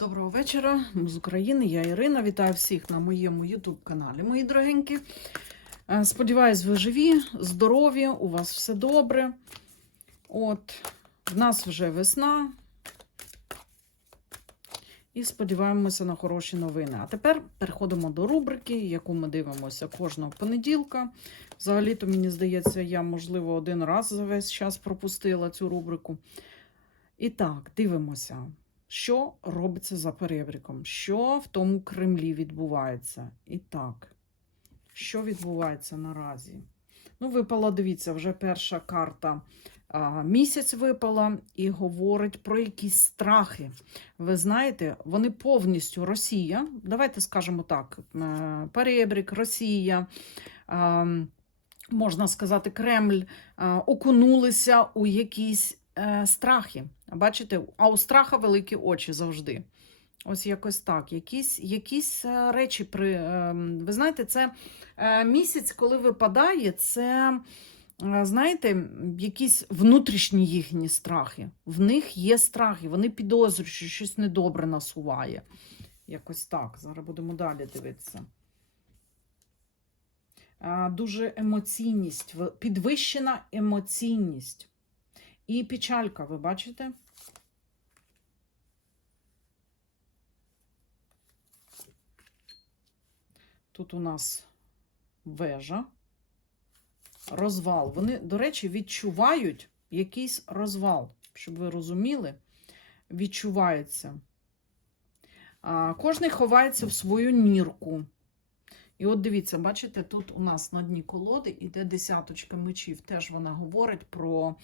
Доброго вечора з України. Я Ірина. Вітаю всіх на моєму YouTube каналі, мої дорогенькі. Е, Сподіваюсь, ви живі, здорові, у вас все добре. От, в нас вже весна. І сподіваємося на хороші новини. А тепер переходимо до рубрики, яку ми дивимося кожного понеділка. Взагалі-то, мені здається, я, можливо, один раз за весь час пропустила цю рубрику. І так, дивимося, що робиться за перебріком, що в тому Кремлі відбувається. І так, що відбувається наразі? Ну, випала, дивіться, вже перша карта. А, Місяць випала і говорить про якісь страхи. Ви знаєте, вони повністю Росія. Давайте скажемо так: е, перебрік, Росія. Можна сказати, Кремль окунулися у якісь е, страхи. Бачите, а у страха великі очі завжди. Ось якось так. Якісь, якісь е, речі при. е, Ви знаєте, це е, місяць, коли випадає, це. е, Знаєте, якісь внутрішні їхні страхи. В них є страхи, вони підозрюють, що щось недобре насуває. Якось так. Зараз будемо далі дивитися. Дуже емоційність, підвищена емоційність. І печалька, ви бачите? Тут у нас вежа, розвал. Вони, до речі, відчувають якийсь розвал, щоб ви розуміли, відчувається. Кожний ховається в свою нірку. І от дивіться, бачите, тут у нас на дні колоди іде десяточка мечів. Теж вона говорить про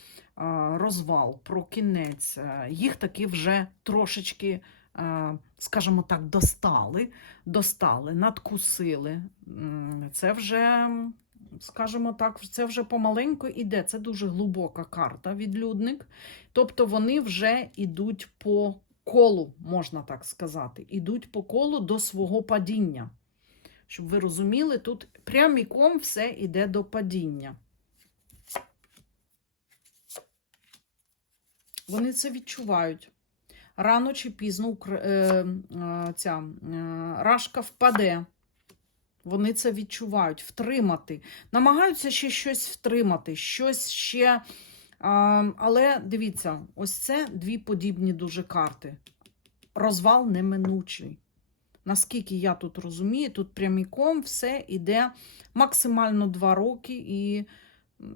розвал, про кінець. Е, Їх таки вже трошечки, е, скажімо так, достали, достали, надкусили. Це вже, скажімо так, це вже помаленьку іде. Це дуже глибока карта, відлюдник. Тобто вони вже йдуть по колу, можна так сказати, ідуть по колу до свого падіння. Щоб ви розуміли, тут пряміком все йде до падіння. Вони це відчувають. Рано чи пізно е, е, ця е, рашка впаде. Вони це відчувають, втримати. Намагаються ще щось втримати, щось ще. Але дивіться, ось це дві подібні дуже карти. Розвал неминучий. Наскільки я тут розумію, тут пряміком все йде максимально два роки і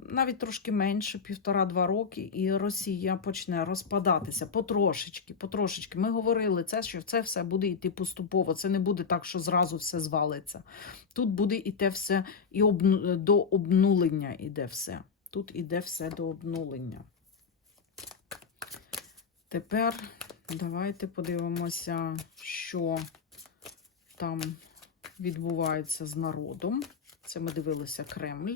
навіть трошки менше, півтора-два роки, і Росія почне розпадатися потрошечки, потрошечки. Ми говорили це, що це все буде йти поступово. Це не буде так, що зразу все звалиться. Тут буде йти все і обну... до обнулення іде все. Тут іде все до обнулення. Тепер давайте подивимося, що там відбувається з народом. Це ми дивилися Кремль.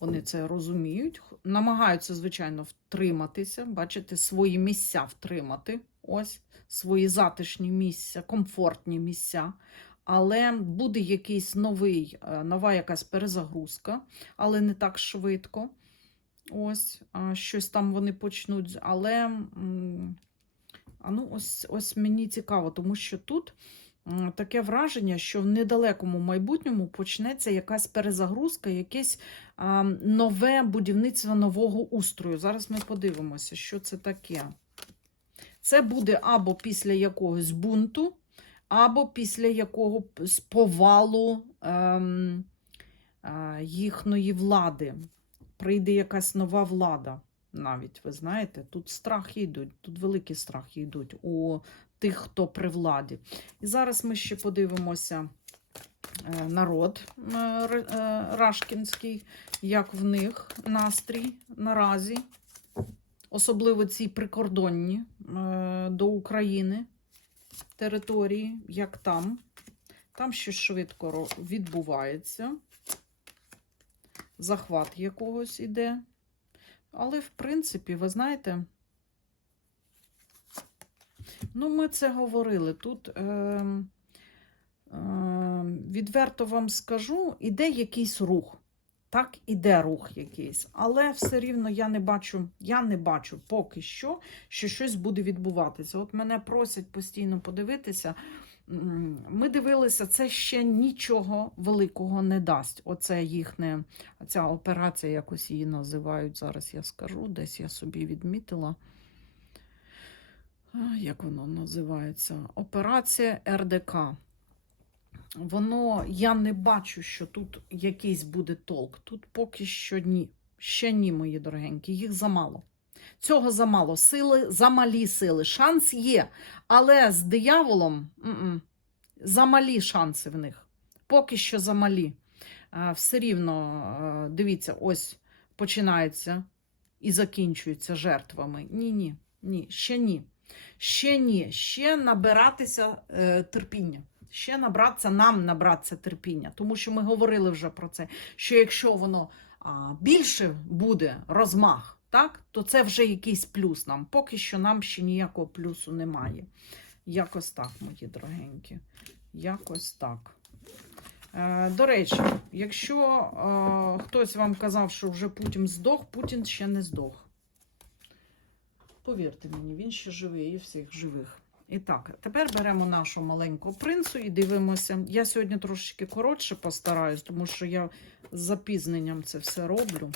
Вони це розуміють, намагаються, звичайно, втриматися, бачите, свої місця втримати. Ось свої затишні місця, комфортні місця. Але буде якийсь новий, е, нова якась перезагрузка, але не так швидко. Ось щось там вони почнуть. Але а ну, ось, ось мені цікаво, тому що тут таке враження, що в недалекому майбутньому почнеться якась перезагрузка, якесь нове будівництво нового устрою. Зараз ми подивимося, що це таке. Це буде або після якогось бунту, або після якогось повалу ем, е, їхньої влади. Прийде якась нова влада. Навіть, ви знаєте, тут страхи йдуть, тут великі страхи йдуть у тих, хто при владі. І зараз ми ще подивимося е, народ е, е, Рашкінський, як в них настрій наразі, особливо ці прикордонні до України території, як там. Там щось швидко відбувається. Захват якогось іде. Але, в принципі, ви знаєте, ну, ми це говорили. Тут е, е, відверто вам скажу, іде якийсь рух. Так, іде рух якийсь, але все рівно я не бачу, я не бачу поки що, що щось буде відбуватися. От мене просять постійно подивитися. Ми дивилися, це ще нічого великого не дасть. Оце їхня ця операція, якось її називають. Зараз я скажу, десь я собі відмітила. Як воно називається? Операція РДК. Воно, я не бачу, що тут якийсь буде толк. Тут поки що ні. Ще ні, мої дорогенькі, їх замало. Цього замало. Сили, замалі сили. Шанс є, але з дияволом замалі шанси в них. Поки що замалі. Все рівно, е, дивіться, ось починається і закінчується жертвами. Ні, ні, ні, ще ні. Ще ні. Ще набиратися е, терпіння. Ще набратися, нам набратися терпіння. Тому що ми говорили вже про це, що якщо воно а, більше буде розмах, так, то це вже якийсь плюс нам. Поки що нам ще ніякого плюсу немає. Якось так, мої дорогенькі. Якось так. Е, до речі, якщо е, хтось вам казав, що вже Путін здох, Путін ще не здох. Повірте мені, він ще живий і всіх живих. І так, тепер беремо нашу маленьку принцу і дивимося. Я сьогодні трошечки коротше постараюсь, тому що я з запізненням це все роблю.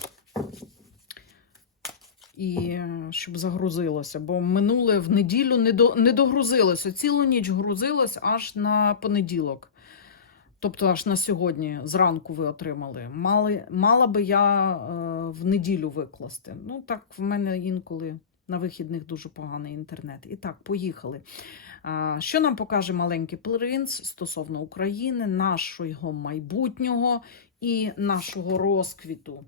І е, щоб загрузилося, бо минуле в неділю не, до, не догрузилося. Цілу ніч грузилось аж на понеділок. Тобто аж на сьогодні зранку ви отримали. Мали, мала би я е, в неділю викласти. Ну, так, в мене інколи на вихідних дуже поганий інтернет. І так, поїхали. Що нам покаже маленький принц стосовно України, нашого майбутнього і нашого розквіту?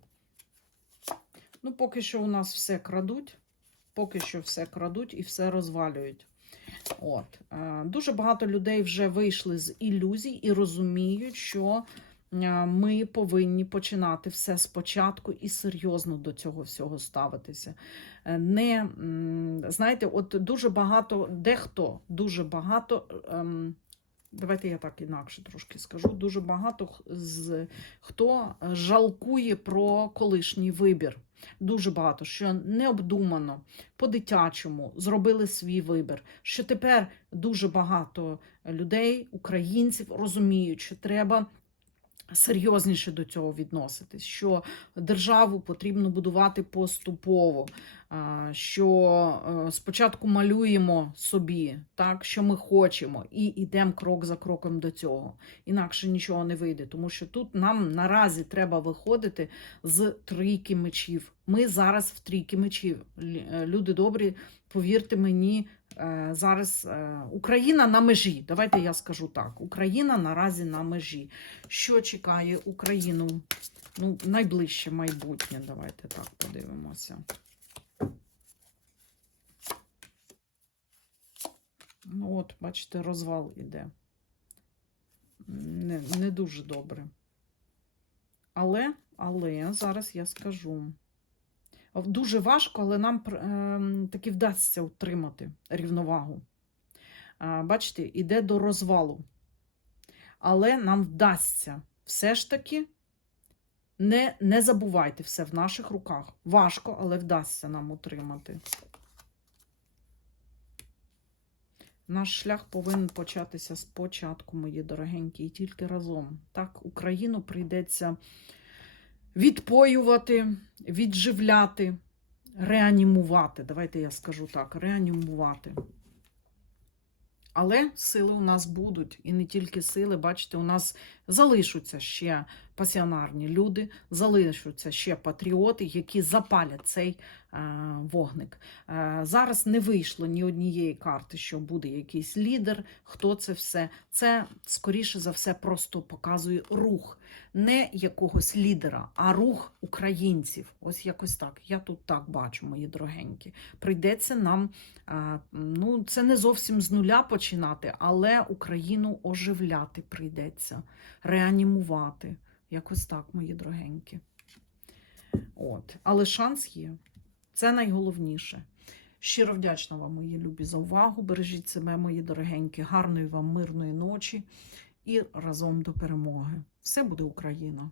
Ну, поки що у нас все крадуть, поки що все крадуть і все розвалюють. От. Дуже багато людей вже вийшли з ілюзій і розуміють, що ми повинні починати все спочатку і серйозно до цього всього ставитися. Е, Не, знаєте, от дуже багато, дехто дуже багато. ем, Давайте я так інакше трошки скажу. Дуже багато з хто жалкує про колишній вибір. Дуже багато, що необдумано, по-дитячому зробили свій вибір. Що тепер дуже багато людей, українців, розуміють, що треба серйозніше до цього відноситись, що державу потрібно будувати поступово, що е, спочатку малюємо собі, так, що ми хочемо, і йдемо крок за кроком до цього. Інакше нічого не вийде, тому що тут нам наразі треба виходити з трійки мечів. Ми зараз в трійки мечів. Е, Люди добрі, повірте мені, зараз е, Україна на межі. Давайте я скажу так: Україна наразі на межі. Що чекає Україну? Ну, найближче майбутнє. Давайте так подивимося. Ну, от, бачите, розвал іде. Не, не дуже добре. Але, але зараз я скажу. Дуже важко, але нам ем, таки вдасться утримати рівновагу. Бачите, іде до розвалу. Але нам вдасться все ж таки. Не, не забувайте все в наших руках. Важко, але вдасться нам утримати. Наш шлях повинен початися спочатку, мої дорогенькі, і тільки разом. Так, Україну прийдеться відпоювати, відживляти, реанімувати. Давайте я скажу так: реанімувати. Але сили у нас будуть, і не тільки сили, бачите, у нас залишаться ще пасіонарні люди, залишаться ще патріоти, які запалять цей е, вогник. Е, зараз не вийшло ні однієї карти, що буде якийсь лідер, хто це все. Це, скоріше за все, просто показує рух. Не якогось лідера, а рух українців. Ось якось так. Я тут так бачу, мої дорогенькі. Прийдеться нам, е, ну, це не зовсім з нуля починати, але Україну оживляти прийдеться, реанімувати. Якось так, мої дорогенькі. От. Але шанс є. Це найголовніше. Щиро вдячна вам, мої любі, за увагу. Бережіть себе, мої дорогенькі, гарної вам мирної ночі і разом до перемоги. Все буде Україна!